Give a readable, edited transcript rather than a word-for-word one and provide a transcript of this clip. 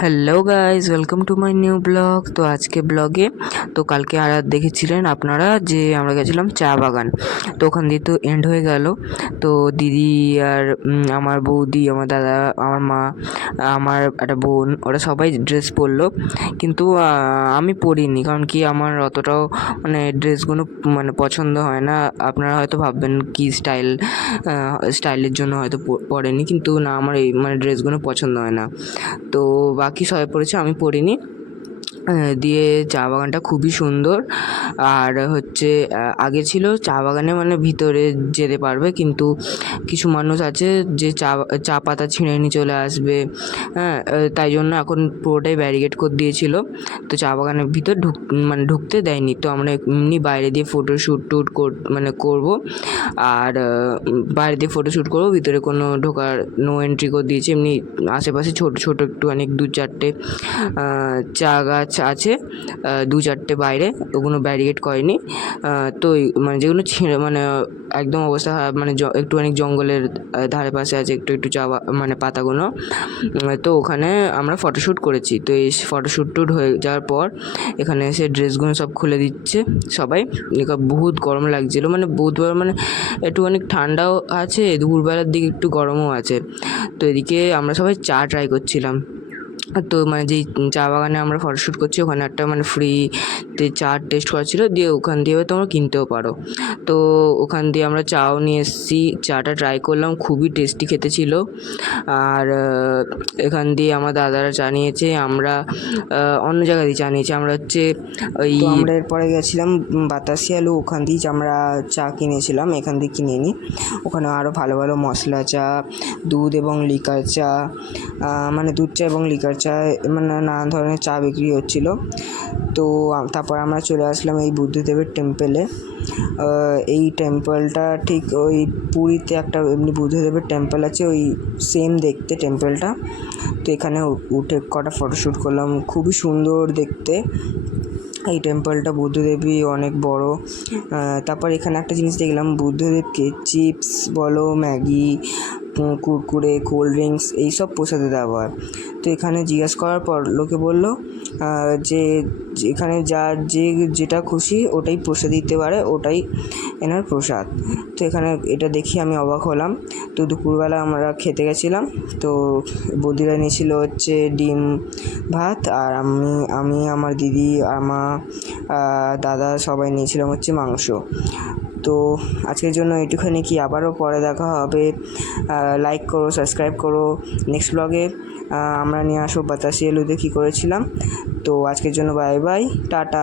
Hello guys, welcome to my new blog. তো আজকে ব্লগে তো কালকে আর দেখেছিলেন আপনারা যে আমরা গেছিলাম চা বাগান। তো ওখান দিয়ে তো এন্ড হয়ে গেল। তো দিদি আর আমার বৌদি, আমার দাদা, আমার মা, আমার একটা বোন, ওরা সবাই ড্রেস পরলো, কিন্তু আমি পরিনি। কারণ কি, আমার অতটাও মানে ড্রেসগুলো মানে পছন্দ হয় না। আপনারা হয়তো ভাববেন কি স্টাইলের জন্য হয়তো পরেনি, কিন্তু না, আমার এই মানে ড্রেসগুলো পছন্দ হয় না। তো বাকি সবাই পড়েছে, আমি পড়িনি। দিয়ে চা বাগানটা খুবই সুন্দর। আর হচ্ছে আগে ছিল চা বাগানে মানে ভিতরে যেতে পারবে, কিন্তু কিছু মানুষ আছে যে চা পাতা ছিঁড়ে নিয়ে চলে আসবে। হ্যাঁ, তাই জন্য এখন পুরোটাই ব্যারিকেড করে দিয়েছিল। তো চা বাগানের ভিতর ঢুকতে দেয়নি। তো আমরা এমনি বাইরে দিয়ে ফটোশ্যুট করবো। আর বাইরে দিয়ে ফটোশ্যুট করবো, ভিতরে কোনো ঢোকার নো এন্ট্রি করে দিয়েছে। এমনি আশেপাশে ছোট ছোট একটুখানি 2-4টে চা গাছ আছে, 2-4টে বাইরে, ওগুলো ব্যারিকেড করেনি। তো মানে যেগুলো ছিঁড়ে মানে একদম অবস্থা মানে একটুখানি জঙ্গলের ধারে পাশে আছে একটু একটু চা মানে পাতাগুলো। তো ওখানে আমরা ফটোশ্যুট করেছি। তো এই ফটোশ্যুট হয়ে যাওয়ার পর এখানে এসে ড্রেসগুলো সব খুলে দিচ্ছে সবাই। বহুত গরম লাগছিলো, মানে বহুত গরম, মানে একটুখানি ঠান্ডাও আছে, দুপুরবেলার দিকে একটু গরমও আছে। তো এদিকে আমরা সবাই চা ট্রাই করছিলাম। তো মানে যেই চা বাগানে আমরা ফটোশ্যুট করছি ওখানে একটা মানে ফ্রিতে চা টেস্ট করা ছিল, দিয়ে ওখান দিয়ে তোমরা কিনতেও পারো। তো ওখান দিয়ে আমরা চাও নিয়ে এসেছি, চাটা ট্রাই করলাম, খুবই টেস্টি খেতে ছিল। আর এখান দিয়ে আমার দাদারা চা নিয়েছে, আমরা অন্য জায়গা দিয়ে চা নিয়েছি। আমরা হচ্ছে তো আমরা এরপরে গেছিলাম বাতাসি আলু, ওখান দিয়ে আমরা চা কিনেছিলাম, এখান দিয়ে কিনে নিই। ওখানে আরও ভালো ভালো মশলা চা, দুধ এবং লিকার চা, মানে দুধ চা এবং লিকার চা, মানে নানান ধরনের চা বিক্রি হচ্ছিলো। তো তারপর আমরা চলে আসলাম এই বুদ্ধদেবের টেম্পেলে। এই টেম্পলটা ঠিক ওই পুরীতে একটা এমনি বুদ্ধদেবের টেম্পল আছে, ওই সেম দেখতে টেম্পলটা। তো এখানে উঠে কটা ফটোশ্যুট করলাম, খুবই সুন্দর দেখতে এই টেম্পলটা। বুদ্ধদেবী অনেক বড়। তারপর এখানে একটা জিনিস দেখলাম, বুদ্ধদেবকে চিপস বলো, ম্যাগি, কুরকুরে, কোল্ড ড্রিঙ্কস এইসব প্রসাদে দেওয়া হয়। তো এখানে জিজ্ঞাসা করার পর লোকে বলল যে এখানে যেটা খুশি ওটাই প্রসাদ দিতে পারে, ওটাই এনার প্রসাদ। তো এখানে এটা দেখি আমি অবাক হলাম। তো দুপুরবেলা আমরা খেতে গেছিলাম। তো বৌদিরা নিয়েছিল হচ্ছে ডিম ভাত, আর আমি আমার দিদি, আমার দাদা সবাই নিয়েছিলাম হচ্ছে মাংস। তো আজকের জন্য এটুখানি, কি আবারও পরে দেখা হবে। লাইক করো, সাবস্ক্রাইব করো। নেক্সট ব্লগে আমরা নিয়ে আসবো বাতাসি আলুতে কী করেছিলাম। তো আজকের জন্য বাই বাই, টাটা।